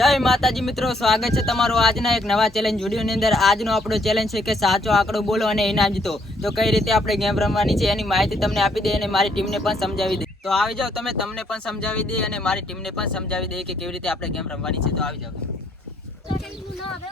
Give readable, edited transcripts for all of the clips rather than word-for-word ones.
જય માતાજી મિત્રો, સ્વાગત છે તમારું આજના એક નવા ચેલેન્જ વિડીયોની અંદર। આજનો આપણો ચેલેન્જ છે કે સાચો આંકડો બોલો અને ઇનામ જીતો। તો કઈ રીતે આપણે ગેમ રમવાની છે એની માહિતી તમને આપી દે અને મારી ટીમને પણ સમજાવી દે। તો આવી જાઓ, તમને પણ સમજાવી દે અને મારી ટીમને પણ સમજાવી દે કે કેવી રીતે આપણે ગેમ રમવાની છે। તો આવી જાઓ।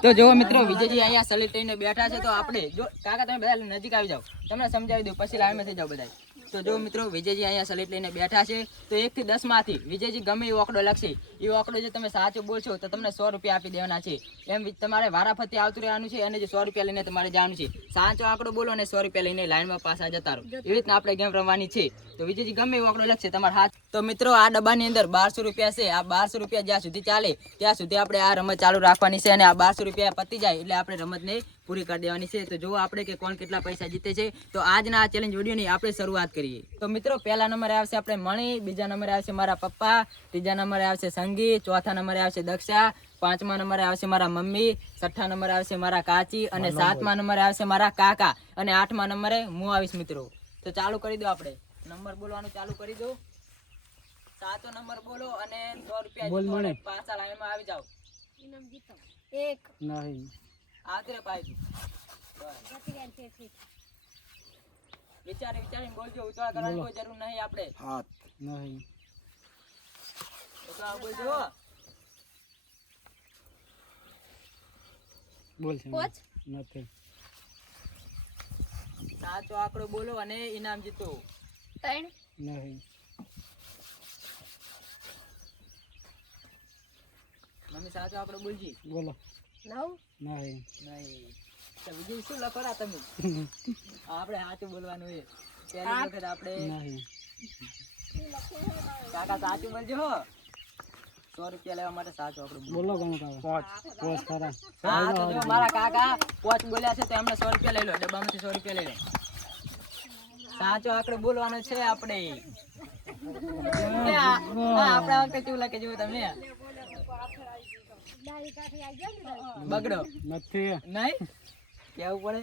તો જો મિત્રો, વિજયજી અહીંયા સલીટ લઈને બેઠા છે। તો આપણે જો કાકા તમે બધા નજીક આવી જાઓ, તમને સમજાવી દઉં, પછી લાઈનમાં થઈ જાઓ બધા। તો જો મિત્રો, વિજયજી અહીંયા સલીટ લઈને બેઠા છે। તો 1 થી 10 માંથી વિજયજી ગમે એવો આંકડો લખશે, એ આંકડો જો તમે સાચો બોલશો તો તમને 100 રૂપિયા આપી દેવાના છે। એમ તમારે વારાફરતી આવતું રહેવાનું છે અને જે 100 રૂપિયા લઈને તમારે જવાનું છે। સાચો આંકડો બોલો અને 100 રૂપિયા લઈને લાઈનમાં પાછા જતા રહો। એવી રીતના આપણે ગેમ રમવાની છે। તો વિજયજી ગમે એવો આંકડો લખશે તમારે હાથ। તો મિત્રો, આ ડબ્બાની અંદર 1200 રૂપિયા છે। આ 1200 રૂપિયા જ્યાં સુધી ચાલે ત્યાં સુધી આપણે આ રમત ચાલુ રાખવાની છે અને આ 1200 રૂપિયા પતી જાય એટલે આપણે રમતને પૂરી કરી દેવાની છે। તો જો આપણે કે કોણ કેટલા પૈસા જીતે છે। તો આજના આ ચેલેન્જ વિડીયોની આપણે શરૂઆત કરીએ। તો મિત્રો, પહેલા નંબરે આવશે આપણે મણી, બીજા નંબરે આવશે મારા પપ્પા, ત્રીજા નંબરે આવશે સંગી, ચોથા નંબરે આવશે દક્ષા, પાંચમા નંબરે આવશે મારા મમ્મી, છઠ્ઠા નંબરે આવશે મારા કાચી અને સાતમા નંબરે આવશે મારા કાકા અને આઠમા નંબરે હું આવીશ મિત્રો। તો ચાલુ કરી દો, આપણે નંબર બોલવાનું ચાલુ કરી દો। સાચો નંબર બોલો અને 100 રૂપિયા જીતો અને પાછા લાઈનમાં આવી જાઓ। ઇનામ જીતો 1 નહીં આતરે પાઈ વિચારીને બોલજો, ઉતાવળ કરવાની કોઈ જરૂર નહીં। આપણે હાથ નહીં ઉતાવળ બોલજો। બોલ છે નથી। સાચો આંકડો બોલો અને ઇનામ જીતો 3 નહીં। મમ્મી સાચો આંકડો બોલજી, બોલો 9 નહીં નહીં। તો બીજું શું લખોડા તમે? આપણે સાચું બોલવાનું છે પહેલી વખત આપણે નહીં। કાકા સાચું બોલજો હો, 100 રૂપિયા લેવા માટે સાચો આંકડો બોલો। કોણ કાકા? 5 ખરા। હા તો જો મારા કાકા 5 બોલ્યા છે તો એમને 100 રૂપિયા લઈ લો, ડબ્બામાંથી 100 રૂપિયા લઈ લો। સાચો આંકડો બોલવાનો છે આપણે। આપણા વખતે કેવું લાગે જો તમે બગડો નથી નહીં કેવું પડે।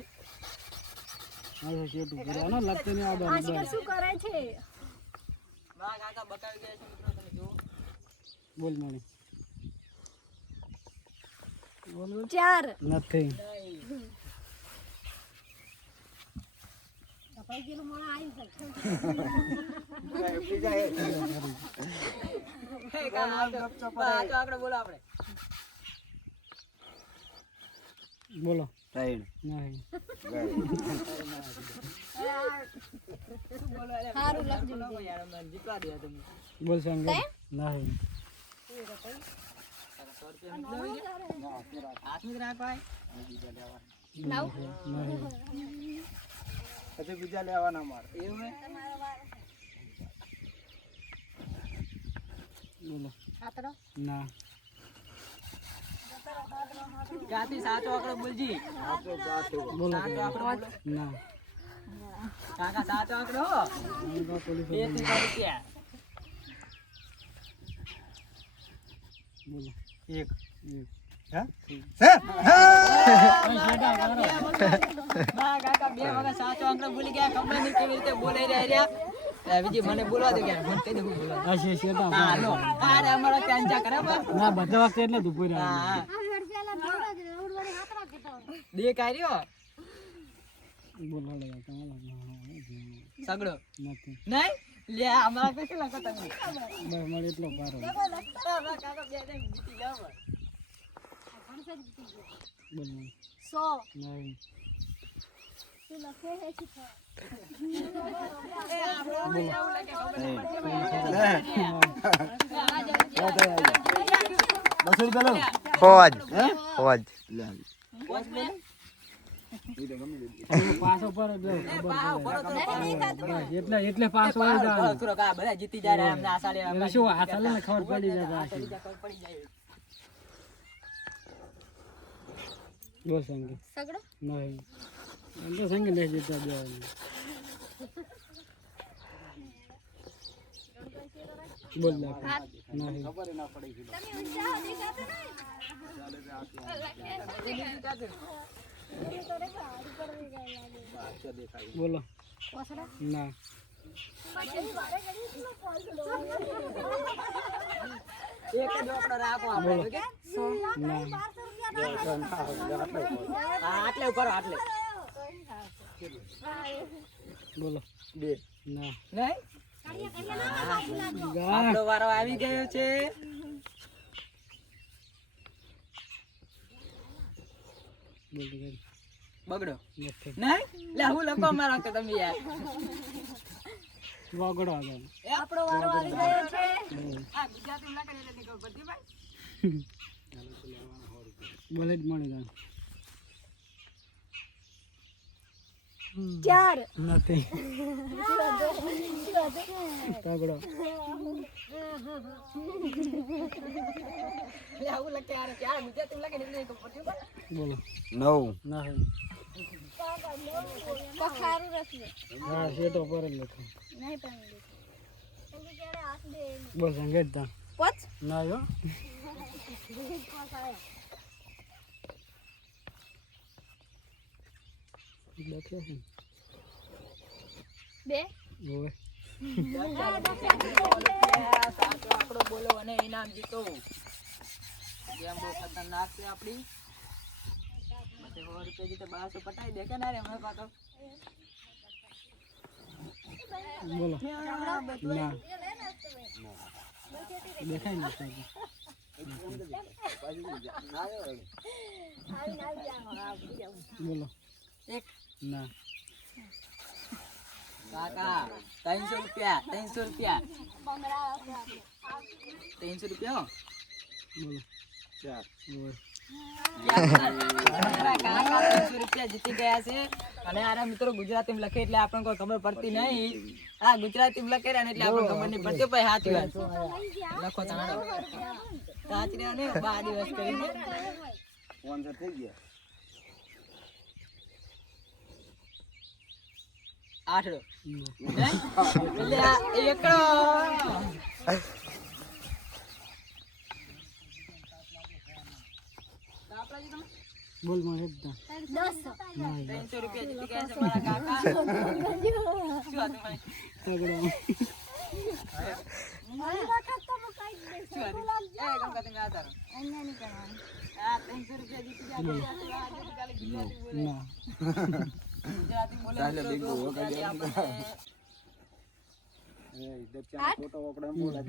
શું કરે છે? વાહ કાકા બકાવી ગયા છે મિત્રો, તમે જો બોલ મને 4 નથી। બોલો આપણે બોલો 3 નહીં સારું લખજો યાર, મને જીતવા દે તમે। બોલ સંગ નહીં હાથમાં રાખવાય પછી બીજા લેવાના મારે એવું હે। બોલો ના ગાતી સાચો આંકડો બોલજી। બોલો ના કાકા સાચો આંકડો 2 રૂપિયા બોલો 1 કાકા 2 વખત સાચો આંકડો ભૂલી ગયા, ખબર નહીં કેવી રીતે બોલાઈ રહ્યા। વિજય મને બોલવા દે, મને કહી દે હું બોલવા। હા લો અરે અમારો ચાંચા કરે ના બધા વખતે એટલે ધૂપો રહ્યા। હા બે કાર્યો બોલાડે સગડો નથી નહીં લે અમારા કે શું લખો તમે? બસ મળે એટલો પારો કાકા બે જણ જીતી જાવ। બોલ 100 નહીં શું લખે છે કે એ આપણે એવું લાગે ખબર ફોજ પાસો પર એટલે પાસો બધા જીતી જાય એમને આશા લે શું આશા લે ખબર પડી જાય। બોલ સંગી સગડો નહીં એમ તો સંગી લે જીતવા દેવાનું। બોલ નહીં ખબર ના પડી તમે ઊંચા દેખાતો નહીં બોલો ના એક જ આપણો રાખો આપણે 100 આટલે ઉપર આટલે બોલો 2 ના નહીં આપણો વારો આવી ગયો છે બગડો નહીં લે હું લખો મારો કે તમે યાર બગડો આગળ આપણો વારો આવી ગયો છે આ ગુજરાતી માં લખે એટલે નીકળ પડતી ભાઈ બોલે જ મળી જાય 4 નથી બગડો લે હું લખે યાર કે આ ગુજરાતી માં લખે એટલે નીકળ પડતી ભાઈ બોલો 9 ના પખારું રસલે હા શેટો પર જ લખો નહીં પણ એની કેડે હાથ દે બોલ સંગેત તા પોચ ના જો લખ્યો છે 2 ઓય સાચો આંકડો બોલો અને ઇનામ જીતો ગેમ બહુ ખતરનાક છે આપણી ಮತ್ತೆ 100 રૂપિયા જીતે 1200 પટાઈ દે કે ના રે હમણાં પાછો બોલો ના દેખાય નથી બોલો એક ના કાકા 300 રૂપિયા 300 રૂપિયા 300 રૂપિયા હો. બોલો 4 ઓય કાકા 300 રૂપિયા જીતી ગયા છે અને આરા મિત્રો ગુજરાતીમાં લખે એટલે આપણને કોઈ ખબર પડતી નહીં હા ગુજરાતીમાં લખે ને એટલે આપણને ખબર નહીં પડતી ભાઈ સાચી વાત લખો તાણો સાચી રહ્યા ને 12 દિવસ કરીને ફોન તો થઈ ગયા 8 એટલે આ એકડો બોલ મને તા 300 રૂપિયા જીતી ગયા છે મારા કાકા શું હતું ભાઈ તગડો મારી વખત તો મુકાઈ દે શું હતું એ ગંગા તમે આ તારો અહીંયા નહીં કરવાનું આ 300 રૂપિયા જીતી ગયા ગુજરાતી બોલે ના ગુજરાતી બોલે ગુજરાતી આપણને એ દક્ષાનો ફોટો ઓકડે બોલા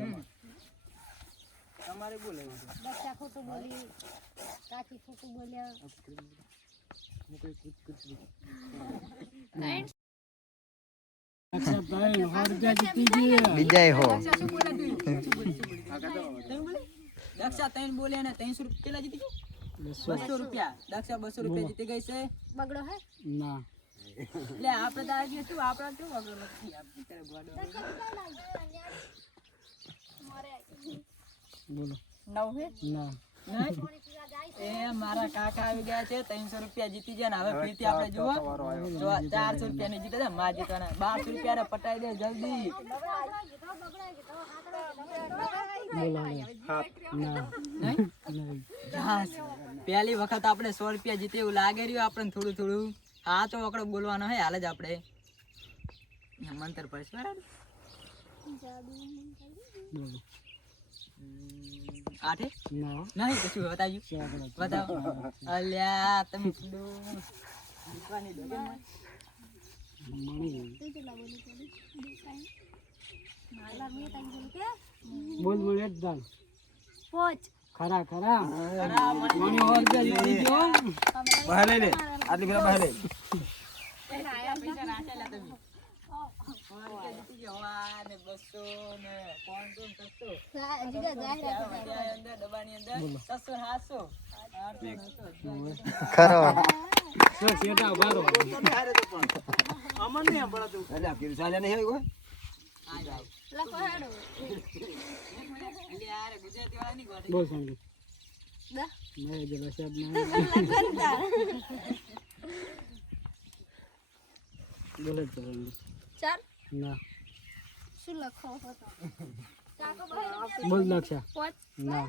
તમારે બોલે બચ્ચા ખોટું બોલી કાચી ખોટું બોલ્યા અચ્છા ભાઈ 100 રૂપિયા જીતી ગયા બીજાય હો શું બોલે તું તમે બોલે દક્ષા 3 બોલે અને 300 રૂપિયા કેટલા જીતી ગઈ 200 રૂપિયા દક્ષા 200 રૂપિયા જીતી ગઈ છે બગડો હે ના એટલે આપણે તો આજે શું આપણે શું વગર નથી આપણે ત્યારે ગોડો બોલો 9 હે ના એ મારા કાકા આવી ગયા છે 300 રૂપિયા જીતી ગયા ને હવે ફરીથી આપણે જુઓ તો 400 રૂપિયા ની જીતે છે માં જીતવાના 1200 રૂપિયા ને પટાઈ દે જલ્દી બોલો ના નહીં બસ પહેલી વખત આપણે 100 રૂપિયા જીતે એવું લાગે રહ્યું આપણને થોડું થોડું આ તો આંકડો બોલવાનો હે હાલ જ આપણે મંતર પડશે બરાબર બોલો 8 ના નહીં કશું બતાવજો ચાકડો બતાવો અલ્યા તમે જીતવાની દો કે મને? મળી માલા મે તઈ બોલ કે બોલ મને એકદમ પોચ ખરા ખરા ખરા મણી 100 રૂપિયા જીતી ગયો બહાર લઈ લે આટલી પેલા બહાર લે આયા પૈસા રાખેલા તમે 100 રૂપિયા જીતી ગયો હવા ને 200 ને 500 ને 600 જીગા જાય ત્યાં અંદર ડબ્બાની અંદર 600 700 ખરો સો સેટા બારો અમન ને પડતું એટલે આ કિરસાલે નહીં હોય આ જાય લખો હેડો એટલે યાર ગુજરાતી વાળા ની ગોઠી બોલ સંગીત દા મેં જે વરસાદ ના લખનતા બોલે તો સંગીત 4 ના શું લખો હતો કાકો બહાર બોલ લક્ષા પોચ ના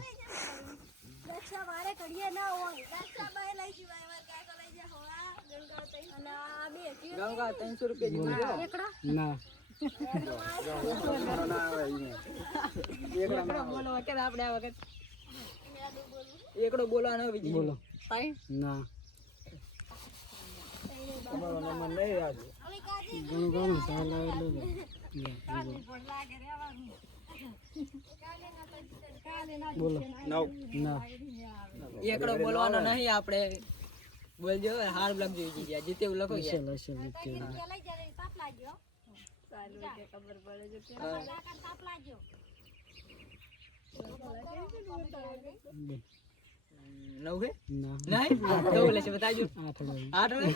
દક્ષા મારે કડીએ ના હોય દક્ષા બાય લઈ જીવાય વાર કાકો લઈ જા હોવા ગંગા તઈ અને આ બે ગંગા 300 રૂપિયા જીતી ગયો એકડા ના એકડો બોલો વખત આપણે આ વખત એકડો બોલવાનો બીજી બોલો તાઈ ના તમારો નંબર નહીં યાદ હવે કાજી ઘણું ઘણું સાલ આવે એટલે લે. બોલો ના એકડો બોલવાનો નહીં આપણે બોલજો હાર લખજો જીત્યા જીતે એવું લખો યાર હશે લીધે પેલા જ્યારે તાપ લાગ્યો સારું કે ખબર પડે છે પેલા તાપ લાગ્યો નવ હે ના નહીં તો બોલે છે બતાજો 8 વાગે 8 હવે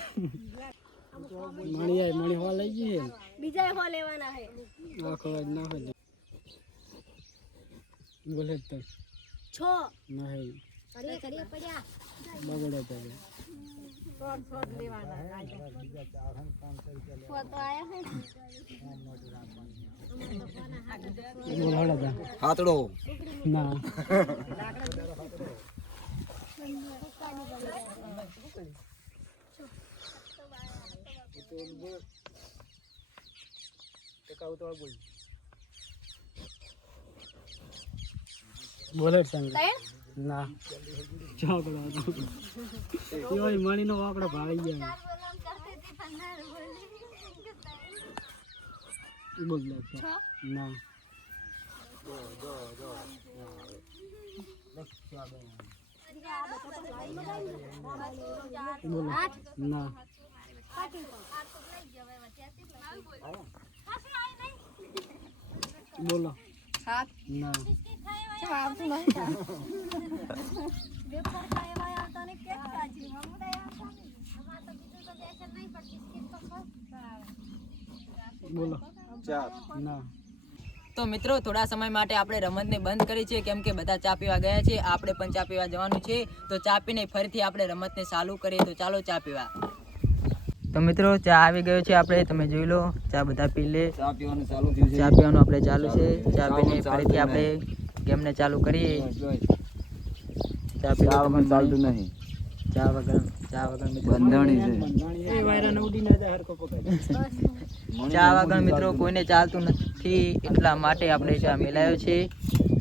મણી હવા લઈ ગઈ બીજા હો લેવાના હે આખો વાજ ના હોય બોલે તો 6 નહીં અરે કરીએ પડ્યા બગડે તો ફોટો આયા હે બોલ હળા જા હાથડો ના બોલે સંગ ના ચોકડો યોય મણીનો વાકડો ભાળી ગયા બોલ લે ના બોલો ના બોલો ના બોલો ના તો મિત્રો થોડા સમય માટે આપણે રમતને બંધ કરી છે કેમ કે બધા ચા પીવા ગયા છે આપણે પણ ચા પીવા જવાનું છે તો ચા પીને ફરીથી આપણે રમતને ચાલુ કરીએ તો ચાલો ચા પીવા તો મિત્રો ચા આવી ગયો છે આપણે તમે જોઈ લો ચા બધા પી લે ચા પીવાનું ચાલુ થયું છે ચા પીવાનું આપણે ચાલુ છે ચા પીને ફરીથી આપણે ગેમને ચાલુ કરીએ ચા પીવાનું ચાલતું નહીં ચા વગર મિત્રો બંધાણી છે એ વાયરાને ઉડી ના જાય હરકો પકડ ચા વગર મિત્રો કોઈને ચાલતું નથી એટલા માટે આપણે ચા મિલાયો છે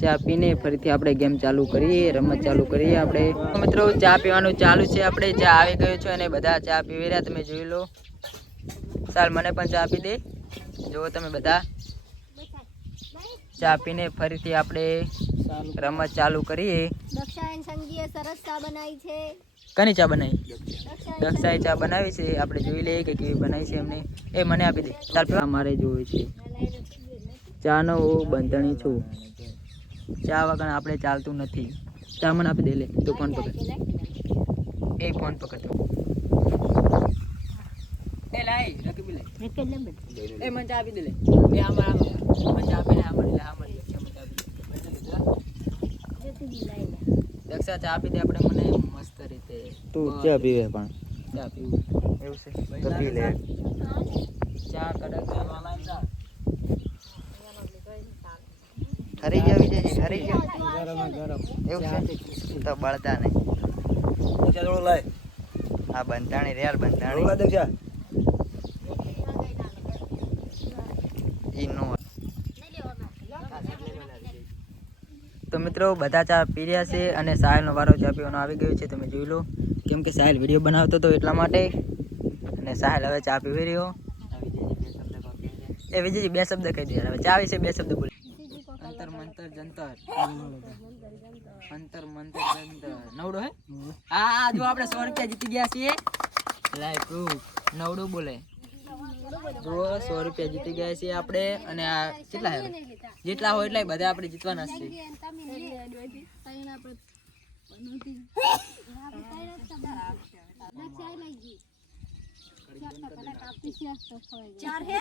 ચા પીને ફરીથી આપણે ગેમ ચાલુ કરીએ રમત ચાલુ કરીએ આપણે તો મિત્રો ચા પીવાનું ચાલુ છે આપણે ચા આવી ગયો છે અને બધા ચા પીવી રહ્યા તમે જોઈ લો ચાલ મને પણ ચા આપી દે જુઓ તમે બધા ચા પીને ફરીથી આપણે રમત ચાલુ કરીએ દક્ષાયન સંગીએ સરસ ચા બનાવી છે કની ચા બનાવી દક્ષાએ ચા બનાવી છે આપણે જોઈ લઈએ કે કેવી બનાવી છે એમને એ મને આપી દે ચાલ પીવા મારે જોવે છે ચાનો હું બંધણી છું ચા વગર આપણે ચાલતું નથી ચા મને આપી દે લે તું ફોન પકડ એ ફોન પકડ તું એ લાઈ રકબી લે એ મને ચા આપી દે લે એ આમાં મને ચા આપી લે આમાં લે આમાં લે મને ચા આપી દે દક્ષા ચા આપી દે આપણે મને મસ્ત રીતે તું ચા પીવે પણ ચા પીવું એવું છે તો પી લે ચા કડક ખરી ગયા વિજયજી ખરી ગયા ગરમ ગરમ એવું છે તો બળતા નહીં દક્ષા થોડું લાય આ બંધાણી રેલ થોડું બંધાણી લાય દક્ષા ઈ નો તો મિત્રો બધા ચા પી રહ્યા છે અને સાહેલનો વારો ચા પીવાનો આવી ગયો છે તમે જોઈ લો કેમ કે સાહેલ વિડીયો બનાવતો હતો એટલા માટે અને સાહેલ હવે ચા પીવી રહ્યો એ વિજયજી બે શબ્દ કહી દે હવે ચા વિશે બે શબ્દ બોલ અંતર મંતર જંતર અંતર મંતર જંતર નવડો હે હા જો આપણે 100 રૂપિયા જીતી ગયા છીએ લાઈવ પ્રૂફ નવડો બોલે જો 100 રૂપિયા જીતી ગયા છીએ આપણે અને આ કેટલા હે જેટલા હોય એટલા બધા આપણે જીતવાના છે ચાર હે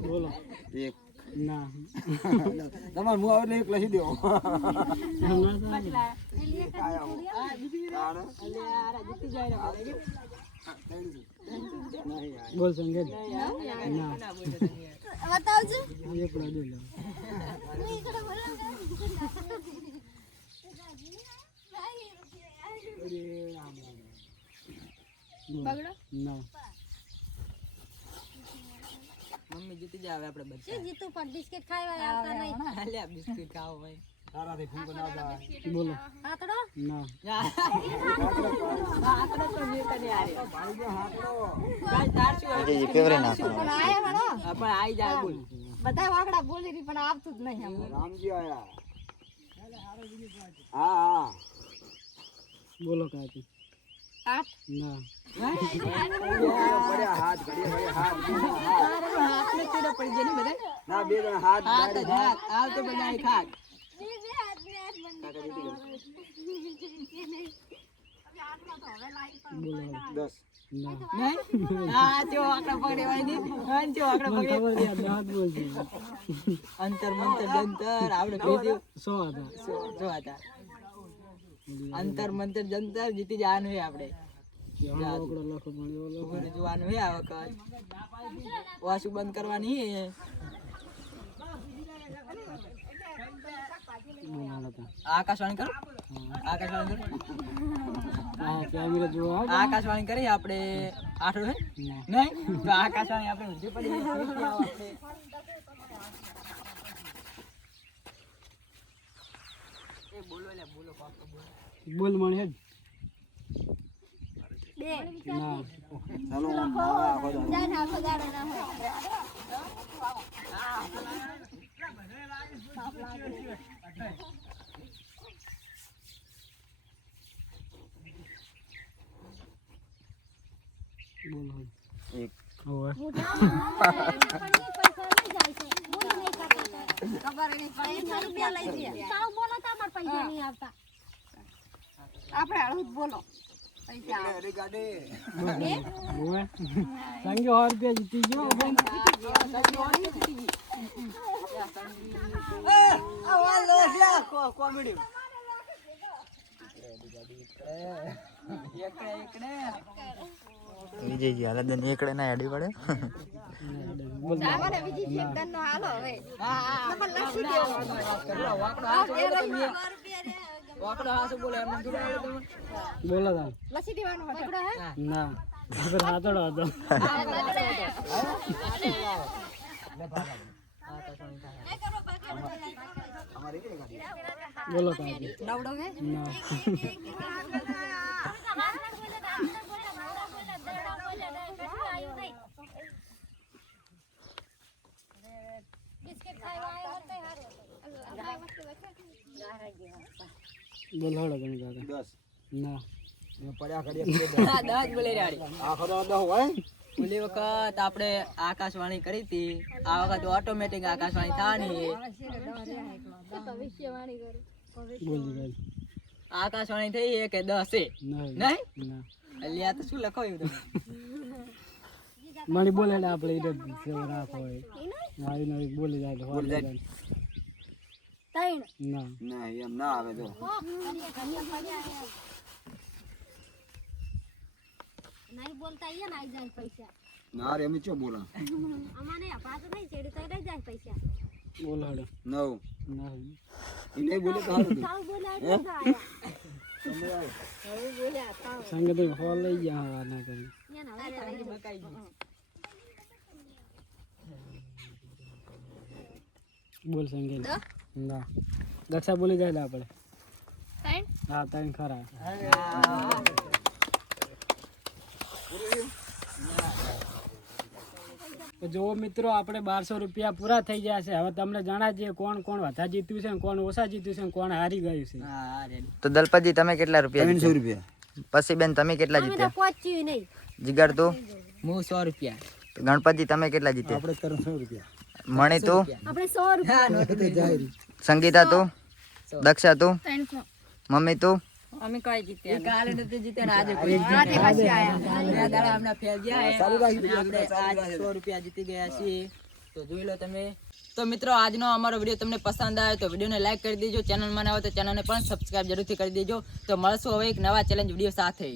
બોલો એક ના તમારે હું આવે એક લખી દેવો બોલ સંગે ના બતાવજો એકડો દે લો બગડો ના મમ્મી જીતી જાય હવે આપણે બધા શું જીતું પણ બિસ્કિટ ખાવા આવતા નહીં હાલ્યા બિસ્કિટ ખાઓ ભાઈ તારાથી ફૂંકો ના જાય. બોલો હાથડો ના વિજયજી ફેવરે નાખો પણ આયા વળો પણ આઈ જાય બોલ બધા વાગડા બોલી રહી પણ આવતું જ નહીં આમ. રામજી આયા. હા. બોલો કાકી 8 ના પડ્યા હાથ, ઘડીએ હાથ. હાથને ચીડા પડી જાય ને બધા ના, બે જણા હાથ હાથ જ હાથ આવ તો બધા ખાક બે હાથ બંધ બોલો 10. ના નહીં હા જો આકડા પકડે વાય ની હા જો આકડા મને પકડે ખબર યાર દાંત બોલશે અંતર મંતર જંતર આપણે ભેદી 100 હતા જો હતા અંતર મંતર જંતર જીતી જવાનું છે આપણે ઓકડો લખો પણ ઓલો ઉભરે જોવાનું છે આ વખત વાસુ બંધ કરવાની છે બોલાણા હતા આકાશવાણી કરો આકાશવાણી કરો આ કેમેરા જોવા આવો. આકાશવાણી કરી આપણે આઠો છે ના નહીં તો આકાશવાણી આપણે ઊંધી પડી ગઈ. ઊંધી આવો આપણે. એ બોલો લે બોલો પાછો બોલો બોલ મને હેડ બે ના ચાલો, આખો દાડો. જાન આખો દાડો ના હોય બોલ હેડ એક. હવે આપણે હળવું બોલો અરે ગાડે. હવે સંગે 100 રૂપિયા જીતી ગયો બેન વિજયજી હાલદન એકડે ના અડી પડે બોલ અમારે બીજી છે એકદમ નો હાલો હવે વાકડો હાસો બોલે એમને જોડે તમે બોલો તા લસી દેવાનો હતો હે ના ખબર હાથડો હતો અમારી કઈ ગાડી? બોલો કાકી નવડો હે ના બોલ હળો ગણ કાકા 10. ના મેં પડ્યા ઘડીએ હા દસ બોલે રાડી આખો દાડો 10 હોય. ઓલી વખત આપણે આકાશવાણી કરી હતી આ વખત ઓટોમેટિક આકાશવાણી થવાની ભવિષ્યવાણી કરું બોલ દીકરી આકાશવાણી થઈ છે કે 10 છે ના નહીં ના અલ્યા તો શું લખાયું તમે મને બોલે આપણે ઈડે સેવ રાખો હોય મારી નવી બોલી જાય તો બોલી જાય. તૈણ ના ના, એમ ના આવે જો. નહીં બોલતા અહીંયા ના આવી જાય પૈસા ના રે, અમે ચો બોલા. અમાને પાછો નહીં છેડી તો રહી જાય પૈસા બોલ હળો 9. ના એ નહીં બોલે તો હારું. સાવ બોલ્યા હવે બોલ્યા સાવ સંગે તો હોલ લઈ ગયા હવા ના કરી બકાઈ ગઈ. બોલ સંગે ના દક્ષા બોલી જાય આપણે તૈણ હા તને ખરા તો જો મિત્રો આપણે 1200 રૂપિયા પૂરા થઈ ગયા છે હવે તમને જણાવીએ કોણ કોણ વધારે જીત્યું છે ને કોણ ઓછા જીત્યું છે ને કોણ હારી ગયું છે હા રેડી તો દલપતજી તમે કેટલા રૂપિયા 300 જીત્યા? રૂપિયા. પછી બેન તમે કેટલા અમે તો જીત્યા? પહોંચ્યું નહીં જીગર તું? હું 100 રૂપિયા તો ગણપતજી તમે કેટલા જીત્યા? આપણે 300 રૂપિયા. મણી તું? આપણે 100 રૂપિયા હા નોટ તો જાહેર. સંગીતા તું? દક્ષા તું? 300 મમ્મી તું? અમે કઈ જીત્યા કાલે નથી જીત્યા ને આજે કોઈ જીત્યા. બે દાડા હમણાં ફેલ ગયા છે. ચાલુ રાખી અને આપણે આજ 100 રૂપિયા જીતી ગયા છીએ તો જોઈ લો તમે તો મિત્રો આજનો અમારો વિડીયો તમને પસંદ આવ્યો તો વિડીયોને લાઈક કરી દેજો ચેનલમાં ન હોય તો ચેનલને પણ સબસ્ક્રાઇબ જરૂરથી કરી દેજો તો મળશું હવે એક નવા ચેલેન્જ વિડીયો સાથે